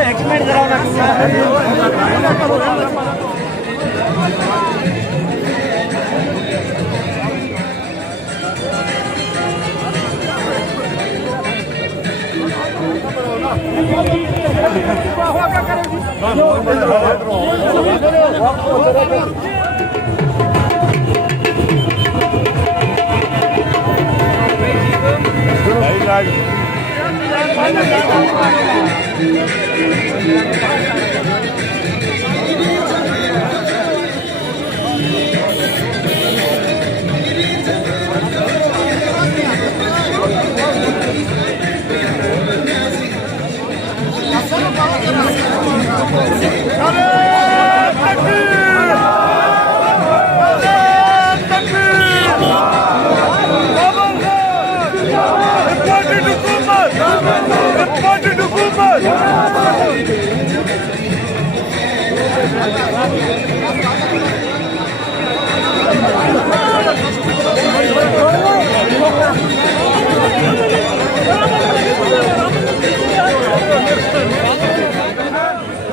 एक्सपेंड कराओ ना।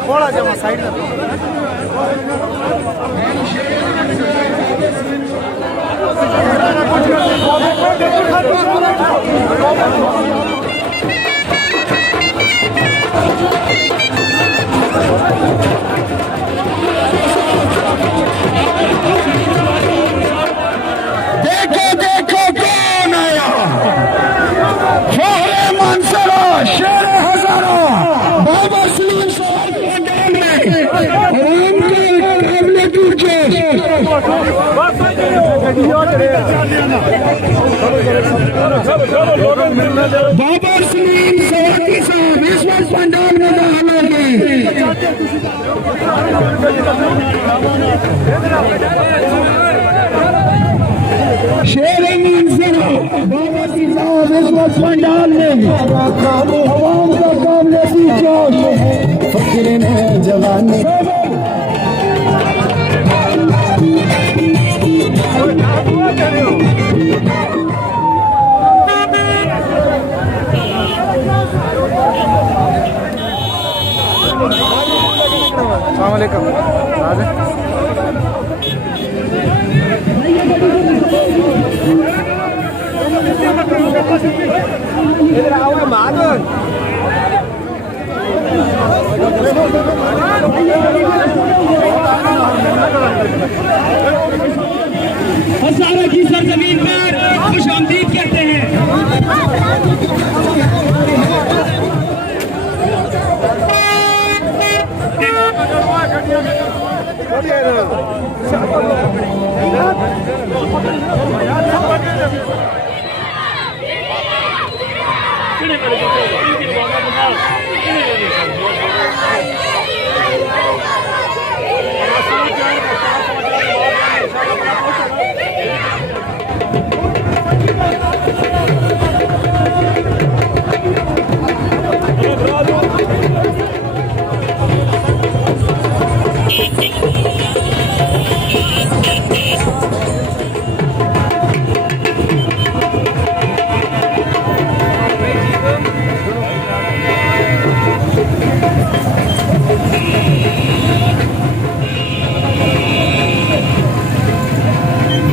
थोड़ा जमा साइड में देखो देखो कौन आया, फौरे मंसरा शेर हजारा बाबा सलीम साहब बाबा सलीम सोहागी साहब इस वक्त पंडाल में दाखिल हो गए। शेर मंसरा बाबा सलीम साहब इस वक्त पंडाल में आवाम का काबिल जोश फकीर ने जवानी अस्सलामुअलैकुम। इधर आओ माधव। हज़ारा की सरजमीन पर खुशामदीद कहते हैं।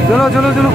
चलो चलो चलो